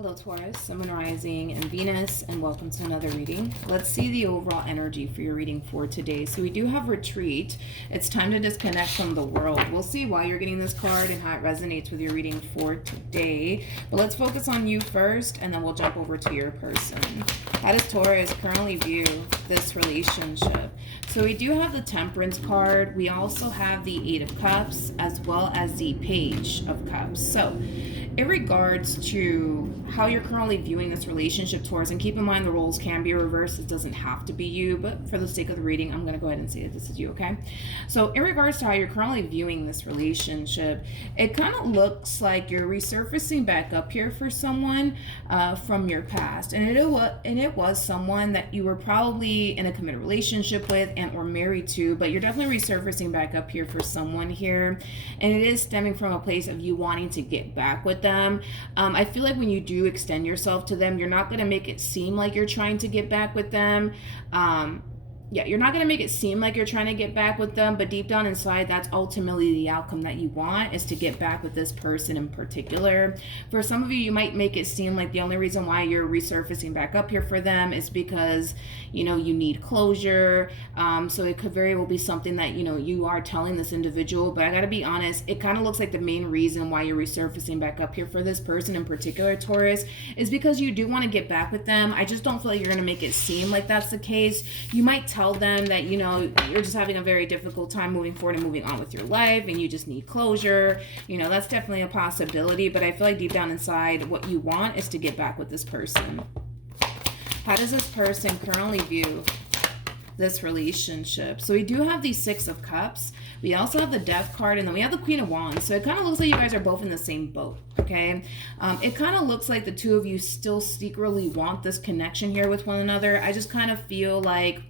Hello Taurus, Sun, Moon, Rising, and Venus, and welcome to another reading. Let's see the overall energy for your reading for today. So we do have retreat. It's time to disconnect from the world. We'll see why you're getting this card and how it resonates with your reading for today. But let's focus on you first, and then we'll jump over to your person. How does Taurus currently view this relationship? So we do have the Temperance card. We also have the Eight of Cups, as well as the Page of Cups. So in regards to how you're currently viewing this relationship, Taurus, and keep in mind the roles can be reversed. It doesn't have to be you, but for the sake of the reading, I'm going to go ahead and say that this is you, okay? So in regards to how you're currently viewing this relationship, it kind of looks like you're resurfacing back up here for someone from your past. And it was someone that you were probably in a committed relationship with and or married to, but you're definitely resurfacing back up here for someone here. And it is stemming from a place of you wanting to get back with them. I feel like when you do extend yourself to them, you're not going to make it seem like you're trying to get back with them. You're not going to make it seem like you're trying to get back with them, but deep down inside, that's ultimately the outcome that you want, is to get back with this person in particular. For some of you, you might make it seem like the only reason why you're resurfacing back up here for them is because, you need closure. So it could very well be something that, you are telling this individual, but I got to be honest, it kind of looks like the main reason why you're resurfacing back up here for this person in particular, Taurus, is because you do want to get back with them. I just don't feel like you're going to make it seem like that's the case. You might tell them that you're just having a very difficult time moving forward and moving on with your life and you just need closure. That's definitely a possibility, but I feel like deep down inside what you want is to get back with this person. How does this person currently view this relationship? So we do have the Six of Cups. We also have the Death card, and then we have the Queen of Wands. So it kind of looks like you guys are both in the same boat, okay? It kind of looks like the two of you still secretly want this connection here with one another. I just kind of feel like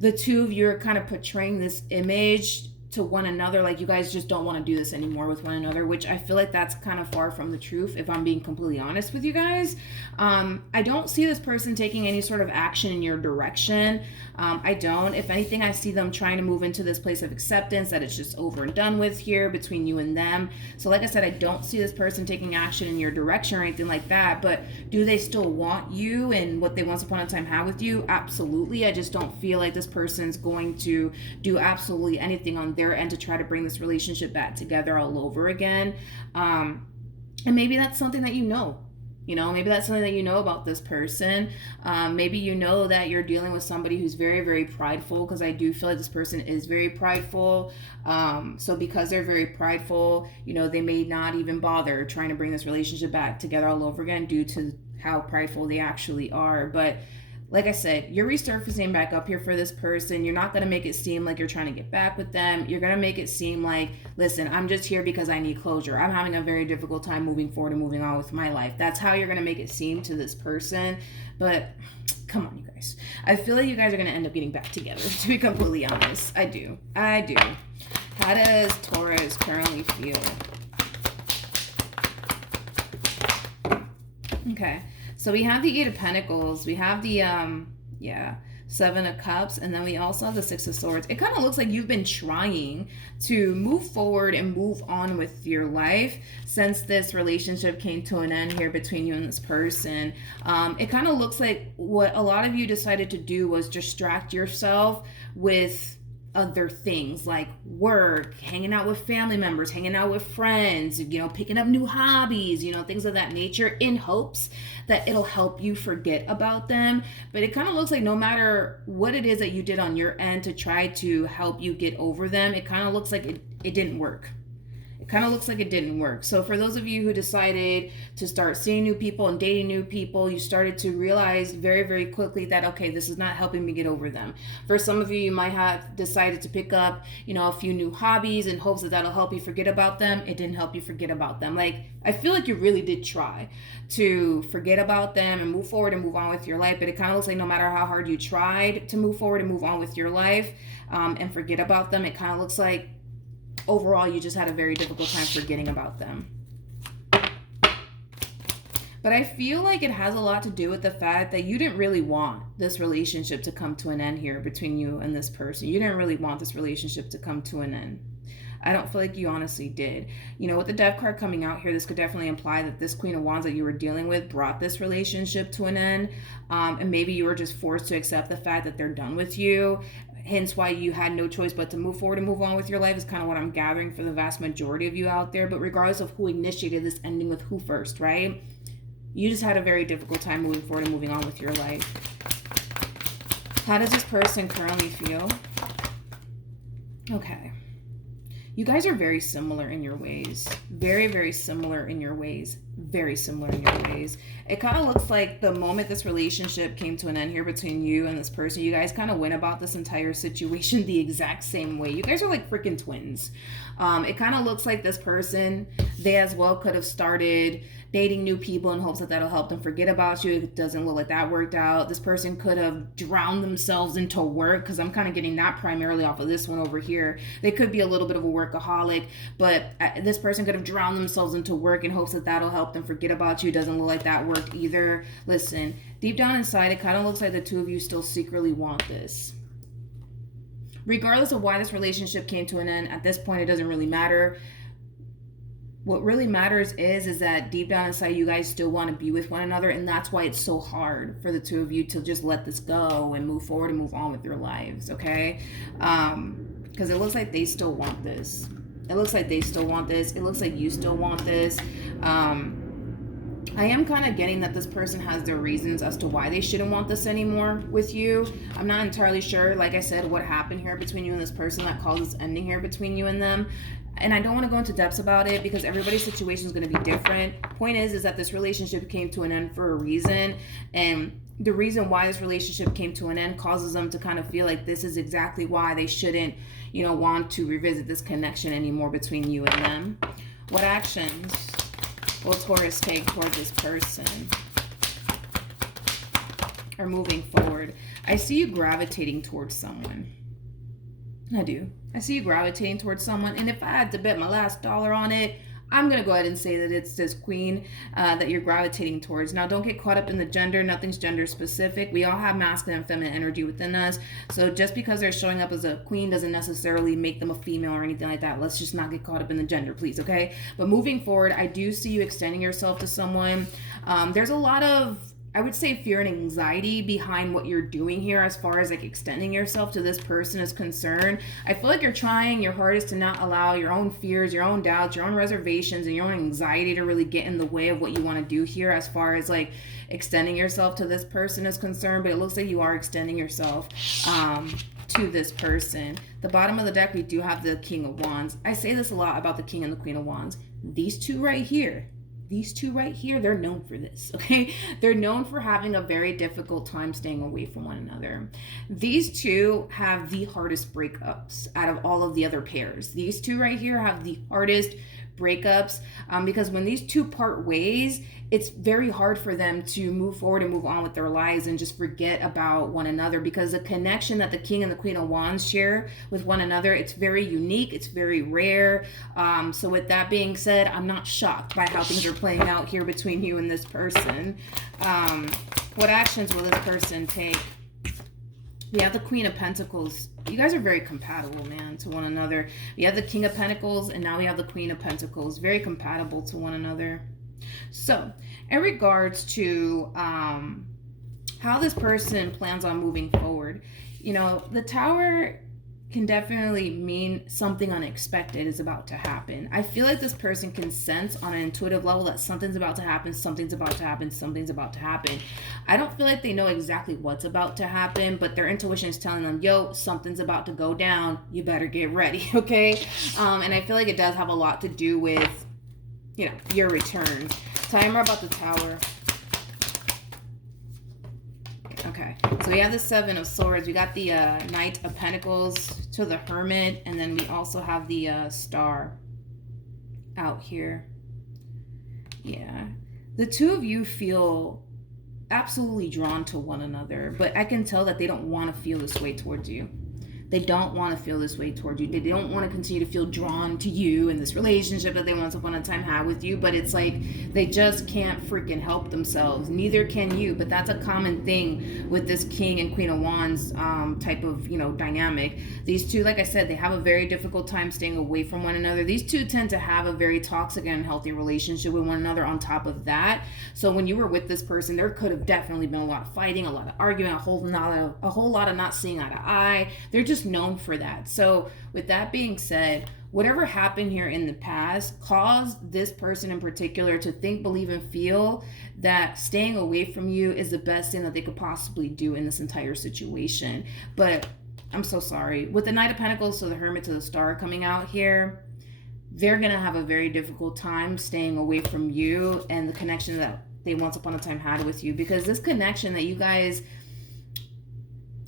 the two of you are kind of portraying this image to one another, like you guys just don't want to do this anymore with one another, which I feel like that's kind of far from the truth, if I'm being completely honest with you guys. I don't see this person taking any sort of action in your direction. I don't. If anything, I see them trying to move into this place of acceptance, that it's just over and done with here between you and them. So like I said, I don't see this person taking action in your direction or anything like that, but do they still want you and what they once upon a time had with you? Absolutely. I just don't feel like this person's going to do absolutely anything on their end to try to bring this relationship back together all over again. And maybe that's something that maybe that's something that you know about this person. Maybe you know that you're dealing with somebody who's very, very prideful, because I do feel like this person is very prideful. So because they're very prideful, they may not even bother trying to bring this relationship back together all over again due to how prideful they actually are. But like I said, you're resurfacing back up here for this person. You're not going to make it seem like you're trying to get back with them. You're going to make it seem like, listen, I'm just here because I need closure. I'm having a very difficult time moving forward and moving on with my life. That's how you're going to make it seem to this person. But come on, you guys. I feel like you guys are going to end up getting back together, to be completely honest. I do. How does Taurus currently feel? Okay. So we have the Eight of Pentacles, we have the, Seven of Cups, and then we also have the Six of Swords. It kind of looks like you've been trying to move forward and move on with your life since this relationship came to an end here between you and this person. It kind of looks like what a lot of you decided to do was distract yourself with other things like work, hanging out with family members, hanging out with friends, picking up new hobbies, things of that nature, in hopes that it'll help you forget about them. But it kind of looks like no matter what it is that you did on your end to try to help you get over them, it kind of looks like it didn't work. It kind of looks like it didn't work. So for those of you who decided to start seeing new people and dating new people, you started to realize very, very quickly that, okay, this is not helping me get over them. For some of you, you might have decided to pick up, a few new hobbies in hopes that that'll help you forget about them. It didn't help you forget about them. Like, I feel like you really did try to forget about them and move forward and move on with your life. But it kind of looks like no matter how hard you tried to move forward and move on with your life and forget about them, it kind of looks like overall you just had a very difficult time forgetting about them. But I feel like it has a lot to do with the fact that you didn't really want this relationship to come to an end here between you and this person. You didn't really want this relationship to come to an end. I don't feel like you honestly did. You know, with the Death card coming out here, this could definitely imply that this Queen of Wands that you were dealing with brought this relationship to an end. And maybe you were just forced to accept the fact that they're done with you. Hence why you had no choice but to move forward and move on with your life is kind of what I'm gathering for the vast majority of you out there. But regardless of who initiated this ending with who first, right? You just had a very difficult time moving forward and moving on with your life. How does this person currently feel? Okay. You guys are very similar in your ways. Very, very similar in your ways. Very similar in your ways. It kind of looks like the moment this relationship came to an end here between you and this person, you guys kind of went about this entire situation the exact same way. You guys are like freaking twins. It kind of looks like this person, they as well could have started dating new people in hopes that that'll help them forget about you. It doesn't look like that worked out. This person could have drowned themselves into work, because I'm kind of getting that primarily off of this one over here. They could be a little bit of a workaholic, but this person could have drowned themselves into work in hopes that that'll help them forget about you. It doesn't look like that worked either. Listen, deep down inside, it kind of looks like the two of you still secretly want this. Regardless of why this relationship came to an end, at this point, it doesn't really matter. What really matters is that deep down inside, you guys still want to be with one another. And that's why it's so hard for the two of you to just let this go and move forward and move on with your lives, okay? Because it looks like they still want this. It looks like they still want this. It looks like you still want this. I am kind of getting that this person has their reasons as to why they shouldn't want this anymore with you. I'm not entirely sure, like I said, what happened here between you and this person that caused this ending here between you and them. And I don't want to go into depths about it because everybody's situation is going to be different. Point is that this relationship came to an end for a reason. And the reason why this relationship came to an end causes them to kind of feel like this is exactly why they shouldn't, you know, want to revisit this connection anymore between you and them. What actions will Taurus take towards this person or moving forward? I see you gravitating towards someone. I do. I see you gravitating towards someone. And if I had to bet my last dollar on it, I'm going to go ahead and say that it's this queen that you're gravitating towards. Now, don't get caught up in the gender. Nothing's gender specific. We all have masculine and feminine energy within us. So just because they're showing up as a queen doesn't necessarily make them a female or anything like that. Let's just not get caught up in the gender, please, okay? But moving forward, I do see you extending yourself to someone. There's a lot of, I would say, fear and anxiety behind what you're doing here as far as like extending yourself to this person is concerned. I feel like you're trying your hardest to not allow your own fears, your own doubts, your own reservations, and your own anxiety to really get in the way of what you want to do here as far as like extending yourself to this person is concerned. But it looks like you are extending yourself to this person. The bottom of the deck, we do have the King of Wands. I say this a lot about the King and the Queen of Wands. These two right here, they're known for this, okay? They're known for having a very difficult time staying away from one another. These two have the hardest breakups out of all of the other pairs. These two right here have the hardest breakups because when these two part ways, it's very hard for them to move forward and move on with their lives and just forget about one another, because the connection that the King and the Queen of Wands share with one another, it's very unique, it's very rare. So with that being said, I'm not shocked by how things are playing out here between you and this person. What actions will this person take? We have the Queen of Pentacles. You guys are very compatible, man, to one another. We have the King of Pentacles, and now we have the Queen of Pentacles. Very compatible to one another. So, in regards to how this person plans on moving forward, you know, the Tower can definitely mean something unexpected is about to happen. I feel like this person can sense on an intuitive level that something's about to happen, something's about to happen, something's about to happen. I don't feel like they know exactly what's about to happen, but their intuition is telling them, yo, something's about to go down. You better get ready, okay? And I feel like it does have a lot to do with, you know, your return. Tell me more about the Tower. Okay, so we have the Seven of Swords. We got the Knight of Pentacles to the Hermit, and then we also have the Star out here. Yeah, the two of you feel absolutely drawn to one another, but I can tell that they don't want to feel this way towards you. They don't want to feel this way towards you. They don't want to continue to feel drawn to you in this relationship that they once upon a time had with you, but it's like they just can't freaking help themselves. Neither can you, but that's a common thing with this King and Queen of Wands type of, dynamic. These two, like I said, they have a very difficult time staying away from one another. These two tend to have a very toxic and unhealthy relationship with one another on top of that. So when you were with this person, there could have definitely been a lot of fighting, a lot of arguing, a whole lot of not seeing eye to eye. They're just known for that. So with that being said, whatever happened here in the past caused this person in particular to think, believe, and feel that staying away from you is the best thing that they could possibly do in this entire situation. But I'm so sorry. With the Knight of Pentacles to the Hermit to the Star coming out here, they're going to have a very difficult time staying away from you and the connection that they once upon a time had with you, because this connection that you guys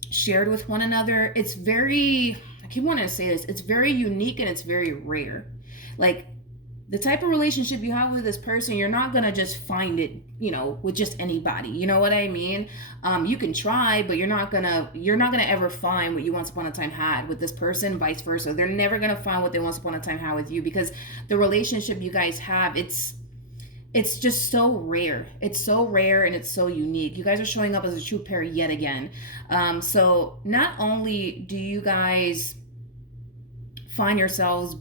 shared with one another, it's very, I keep wanting to say this, it's very unique and it's very rare. Like the type of relationship you have with this person, you're not gonna just find it, with just anybody. You know what I mean? You can try, but you're not gonna ever find what you once upon a time had with this person, vice versa. They're never gonna find what they once upon a time had with you, because the relationship you guys have, it's just so rare. It's so rare and it's so unique. You guys are showing up as a true pair yet again. So not only do you guys find yourselves,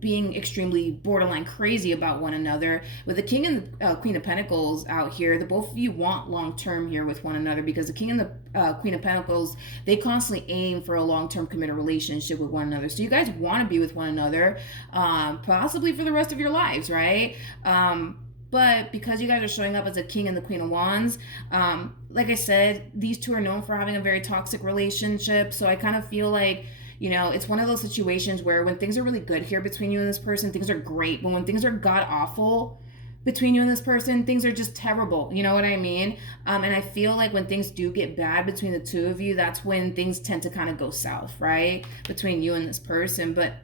being extremely borderline crazy about one another, with the King and the Queen of Pentacles out here, the both of you want long-term here with one another, because the King and the Queen of Pentacles, they constantly aim for a long-term committed relationship with one another. So you guys want to be with one another, possibly for the rest of your lives, right? But because you guys are showing up as a King and the Queen of Wands, like I said, these two are known for having a very toxic relationship. So I kind of feel like, it's one of those situations where when things are really good here between you and this person, things are great. But when things are god awful between you and this person, things are just terrible. You know what I mean? And I feel like when things do get bad between the two of you, that's when things tend to kind of go south, right? Between you and this person. But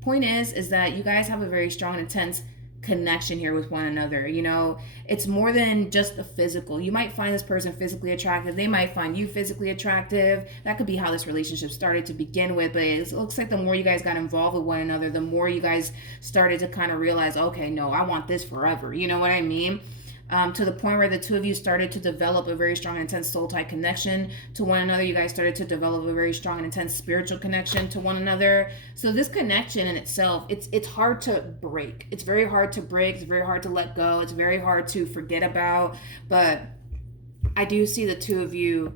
point is that you guys have a very strong and intense connection here with one another. It's more than just the physical. You might find this person physically attractive, they might find you physically attractive. That could be how this relationship started to begin with, but it looks like the more you guys got involved with one another, the more you guys started to kind of realize, okay, no, I want this forever. You know what I mean? To the point where the two of you started to develop a very strong and intense soul type connection to one another. You guys started to develop a very strong and intense spiritual connection to one another. So this connection in itself, it's hard to break. It's very hard to break. It's very hard to let go. It's very hard to forget about. But I do see the two of you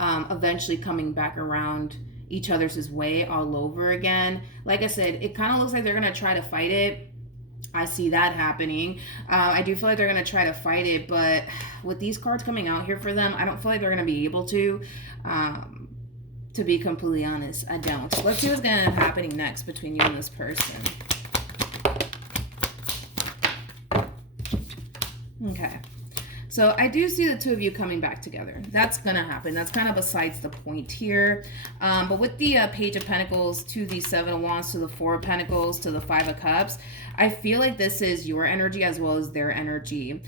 eventually coming back around each other's way all over again. Like I said, it kind of looks like they're going to try to fight it. I see that happening. I do feel like they're going to try to fight it, but with these cards coming out here for them, I don't feel like they're going to be able to be completely honest. I don't. Let's see what's going to end up happening next between you and this person. Okay. So I do see the two of you coming back together. That's going to happen. That's kind of besides the point here. But with the Page of Pentacles to the Seven of Wands to the Four of Pentacles to the Five of Cups, I feel like this is your energy as well as their energy.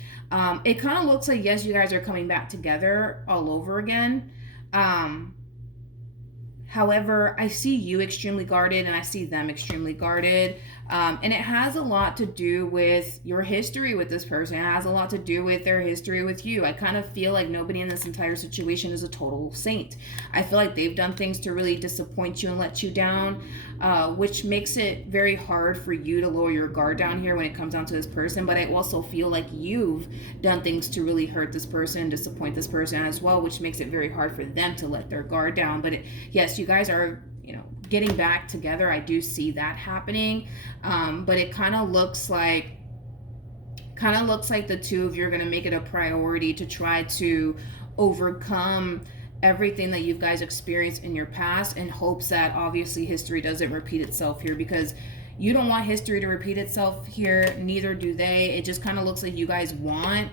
It kind of looks like, yes, you guys are coming back together all over again. However, I see you extremely guarded and I see them extremely guarded. And it has a lot to do with your history with this person. It has a lot to do with their history with you. I kind of feel like nobody in this entire situation is a total saint. I feel like they've done things to really disappoint you and let you down, which makes it very hard for you to lower your guard down here when it comes down to this person. But I also feel like you've done things to really hurt this person, disappoint this person as well, which makes it very hard for them to let their guard down. But yes, you guys are, getting back together. I do see that happening. But it kind of looks like the two of you are going to make it a priority to try to overcome everything that you guys experienced in your past, in hopes that obviously history doesn't repeat itself here, because you don't want history to repeat itself here. Neither do they. It just kind of looks like you guys want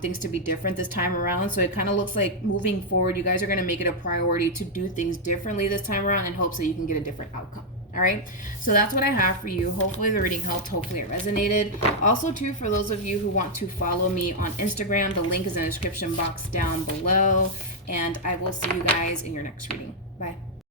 things to be different this time around. So it kind of looks like moving forward, you guys are going to make it a priority to do things differently this time around in hopes that you can get a different outcome. All right, so that's what I have for you. Hopefully the reading helped. Hopefully it resonated. Also, too, for those of you who want to follow me on Instagram, the link is in the description box down below. And I will see you guys in your next reading. Bye.